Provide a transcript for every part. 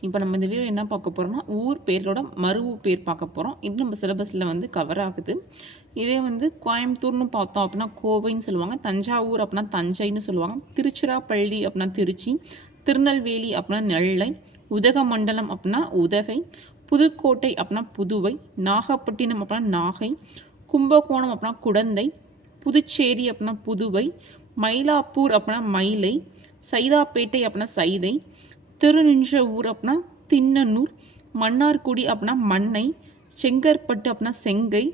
இப்போ நம்ம இந்த வீடியோ என்ன பார்க்க போகிறோம்னா ஊர் பேரோட மறு பேர் பார்க்க போகிறோம் இது நம்ம சிலபஸில் வந்து கவர் ஆகுது. இதே வந்து கோயம்புத்தூர்னு பார்த்தோம் அப்படின்னா கோவைன்னு சொல்லுவாங்க. தஞ்சாவூர் அப்படின்னா தஞ்சைன்னு சொல்லுவாங்க. திருச்சிராப்பள்ளி அப்படின்னா திருச்சி. திருநெல்வேலி அப்படின்னா நெல்லை. உதகமண்டலம் அப்படின்னா உதகை. புதுக்கோட்டை அப்படின்னா புதுவை. நாகப்பட்டினம் அப்படின்னா நாகை. கும்பகோணம் அப்படின்னா குடந்தை. புதுச்சேரி அப்படின்னா புதுவை. மயிலாப்பூர் அப்படின்னா மயிலை. சைதாப்பேட்டை அப்படின்னா சைதை. திருநின்ற ஊர் அப்படின்னா தின்னனூர் மன்னார்குடி அப்படின்னா மண்ணை செங்கற்பட்டு அப்படின்னா செங்கை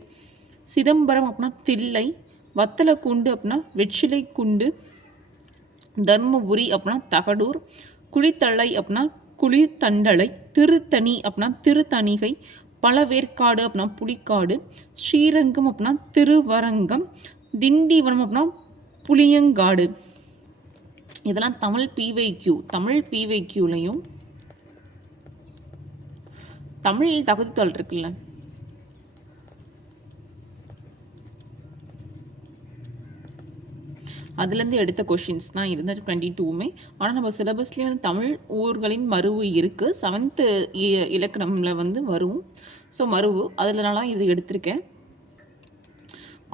சிதம்பரம் அப்படின்னா தில்லை வத்தலை குண்டு அப்படின்னா வெற்றிலை குண்டு தர்மபுரி அப்படின்னா தகடூர் குளித்தலை அப்படின்னா குளிர்தண்டலை திருத்தணி அப்படின்னா திருத்தணிகை பழவேற்காடு அப்படின்னா புலிக்காடு ஸ்ரீரங்கம் அப்படின்னா திருவரங்கம் திண்டிவனம் அப்படின்னா புளியங்காடு. இதெல்லாம் தமிழ் பிவைக்யூ தமிழ் பிவைக்யூலையும் தமிழ் தகுதித்தாள் இருக்குல்ல. அதுலேருந்து எடுத்த கொஷின்ஸ் தான் இருந்தது டுவெண்ட்டி டூமே ஆனால் நம்ம சிலபஸ்லேயே வந்து தமிழ் ஊர்களின் மருவு இருக்குது செவன்த்து இலக்கணமில் வந்து வரும் ஸோ மருவு அதில்னால இது எடுத்திருக்கேன்.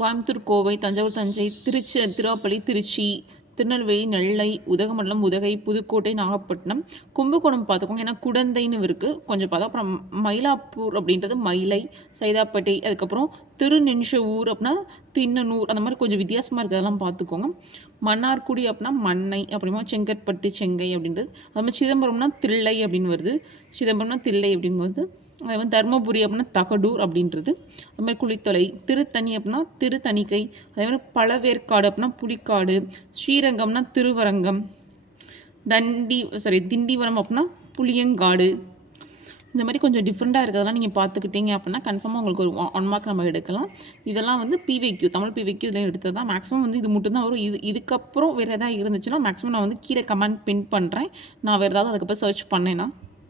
கோயம்புத்தூர் கோவை தஞ்சாவூர் தஞ்சை திருச்சி திருவாப்பள்ளி திருச்சி திருநெல்வேலி நெல்லை உதகமண்டலம் உதகை புதுக்கோட்டை நாகப்பட்டினம் கும்பகோணம் பார்த்துக்கோங்க. ஏன்னா குடந்தைன்னு இருக்குது கொஞ்சம் பார்த்தா அப்புறம் மயிலாப்பூர் அப்படின்றது மயிலை சைதாப்பேட்டை அதுக்கப்புறம் திருநெஞ்ச ஊர் அப்படின்னா தின்னனூர் அந்த மாதிரி கொஞ்சம் வித்தியாசமாக இருக்கிறதெல்லாம் பார்த்துக்கோங்க. மன்னார்குடி அப்படின்னா மண்ணை அப்படிமா செங்கற்பட்டு செங்கை அப்படின்றது. அது மாதிரி சிதம்பரம்னா தில்லை அப்படின்னு வருது. சிதம்பரம்னா தில்லை அப்படின்னு வருது அதே வந்து தருமபுரி அப்படின்னா தகடூர் அப்படின்றது. அது மாதிரி திருத்தணி அப்படின்னா திருத்தணிக்கை அதே மாதிரி பழவேற்காடு அப்படின்னா புலிக்காடு ஸ்ரீரங்கம்னா திருவரங்கம் தண்டி சாரி திண்டிவனம் அப்படின்னா புளியங்காடு. இந்த மாதிரி கொஞ்சம் டிஃப்ரெண்ட்டாக இருக்கிறதெல்லாம் நீங்கள் பார்த்துக்கிட்டீங்க அப்படின்னா கன்ஃபார்மாக உங்களுக்கு ஒரு ஒன் மார்க் நம்ம எடுக்கலாம். இதெல்லாம் வந்து பிவிக்யூ தமிழ் பிவிக்யூ இதெல்லாம் எடுத்தது தான் மேக்ஸிமம் வந்து இது மட்டும்தான் வரும். இது இதுக்கப்புறம் வேறு எதாவது இருந்துச்சுன்னா மேக்ஸிமம் நான் வந்து கீழே கமெண்ட் பின் பண்ணுறேன் நான் வேறு ஏதாவது அதுக்கப்புறம் சர்ச் பண்ணேன்னா.